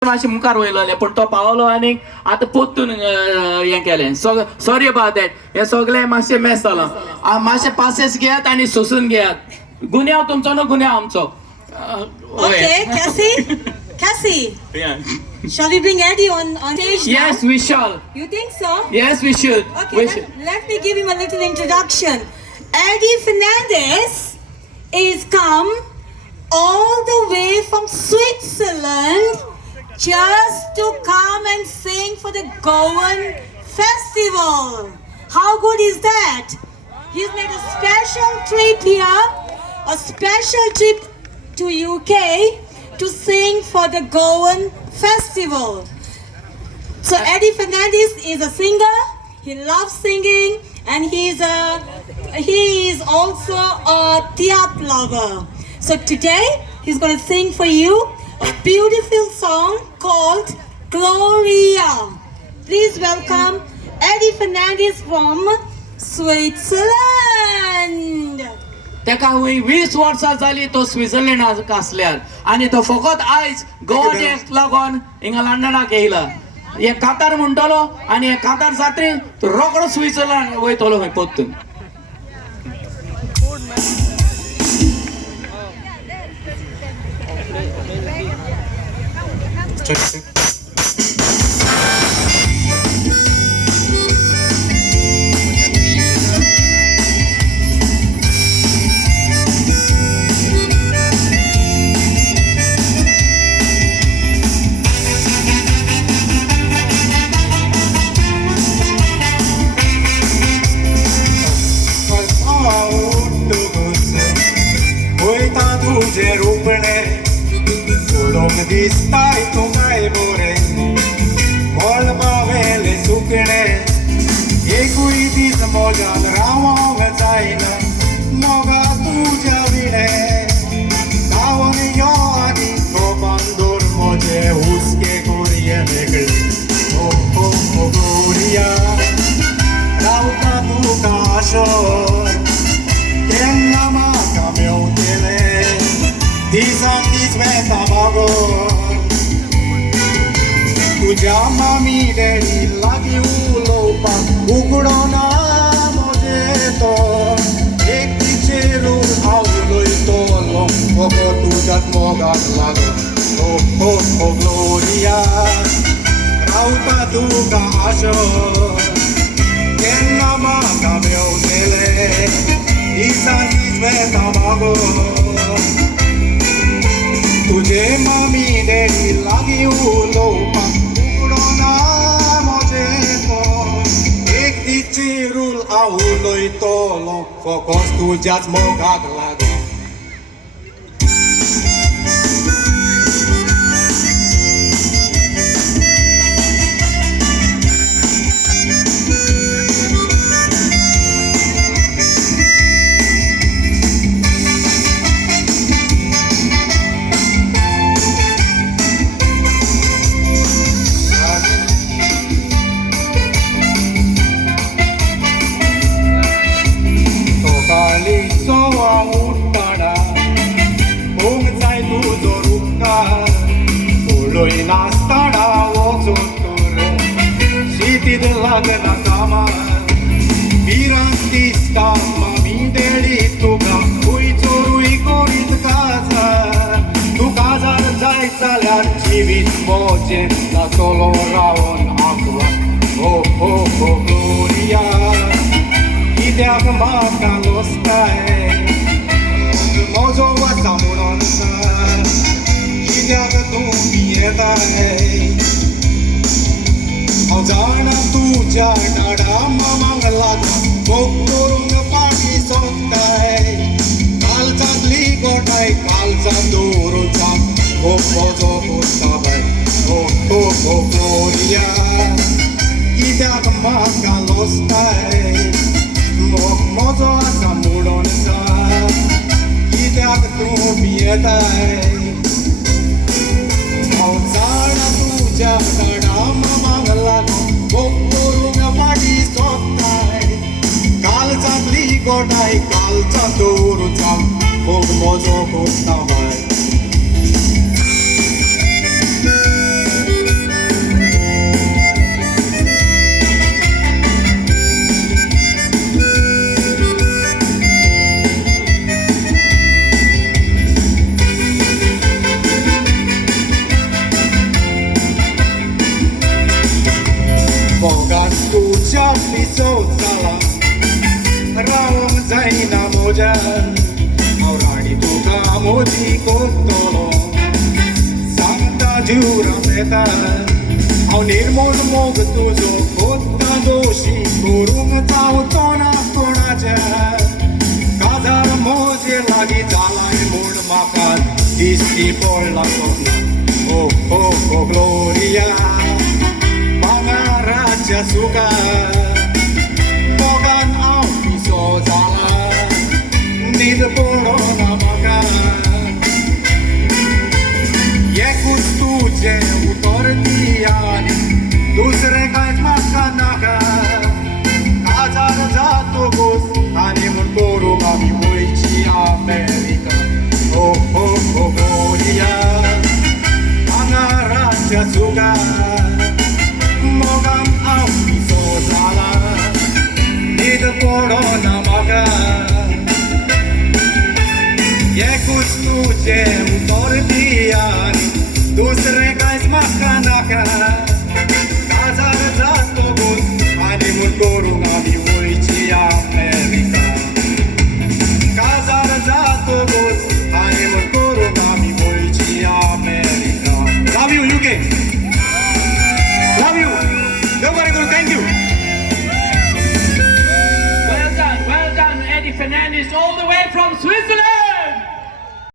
मातशें मुखार वयलोले पण तो पावलो आनी आतां पोत्तून हें केलें सॉरी अबाउट दॅट हें सगळें मातशें मॅस जालां मातशें पासेस घेयात आनी सोसून घेयात गुन्यांव तुमचो न्हू गुन्यांव आमचो Okay, Cassie, Yeah. shall we bring Eddie on stage now? Yes, we shall. You think so? Yes, we should. Okay, We let, should. let me give him a little introduction. Eddie Fernandez is come all the way from Switzerland just to come and sing for the Goan Festival. How good is that? He's made a special trip here, a special trip to UK to sing for the Goan Festival. So Eddie Fernandez is a singer. He loves singing, and he is also a theatre lover. So today he's going to sing for you a beautiful song called Gloria. Please welcome Eddie Fernandez from Switzerland. तेका हुंय 20 वर्सां जाली तो स्वित्झर्लंडाक आसल्यार आनी तो फकत आयज गोवाक लागोन हिंगा लंडनाक येयला हे कातार म्हणटलो आनी हे कातार जात्री तो रोकडो स्वित्झर्लंड वयतलो खंय पोत्तून तुझे रूपणे सोडोंक दिसताय तूं काय बोरें मोल पावेले सुकणे एकूय दीस मोजान रावोंक जायना मोगा तुज्या विणे धांवन यो आनी तोपान दोर मोजे हुस्के कोरये वेगळे ओ ओ ओ ग्लोरिया रावता तुका आशोर केन्ना म्हाका मेवतले दिसान दीस वेता मागोन तुज्या मामी डॅडी लागीं उलोवपाक उगडो ना म्हजे तो एक तिचेरूच हांव उलयतलो फकत तुज्याच मोगाक लागून ओ ओ ओ ग्लोरिया रावता तुका आशो केन्ना म्हाका मेवतले दिसान दीस वेता मागोन तुझे मामी डॅडी लागीं उलोवपाक उगडो ना म्हजे फोन एक तिचेरूल हांव उलयतलो फकत तुज्याच मोगाक लागून नासताना वचून तर शीतीत लागना कामार भिरांत दिसता मामी डॅडी तुका खंयचो रुय करीत काजार तूं काजार जाय जाल्यार जिवीत मोजें जातलो रावन आंकवा ओ ओ ओ ग्लोरिया कित्याक म्हाका लोसताय म्हजो वासा म्हणून कित्याक तूं पियेताय हांव जाणा तुज्या डाडा मामांक लागून भोग करूंक पाटी सोदताय कालचांतली गोठाय कालचां दवरूचा भोग म्हजो कोत्ता बाय ओ ओ ओ ग्लोरिया कित्याक म्हाका लोसताय भोग म्हजो आसा म्हणून कित्याक तूं पियेताय हांव जाणा तुज्या डाडा मामांक लागून भोग करूंक पाटी सोदताय कालचांतली गोठाय कालचां दवरूचा भोग म्हजो कोत्ता बाय पिसो जाला रावंक जायना मोज्यान हांव राणी तुका मोदी कोत्तलो सांगता जीव रामयता हांव निर्मोल मोग तुजो कोत्ता दोशी करूंक जावचो ना कोणाच्या काजार मोजे लागीं जालाय म्हूण म्हाका दिसती पडला सोपना ओ ओ ओ ग्लोरिया भांगाराच्या सुखार मोगान हांव पिसो जाला न्हीद पडना म्हाका एकूच तुजें उतर दी आनी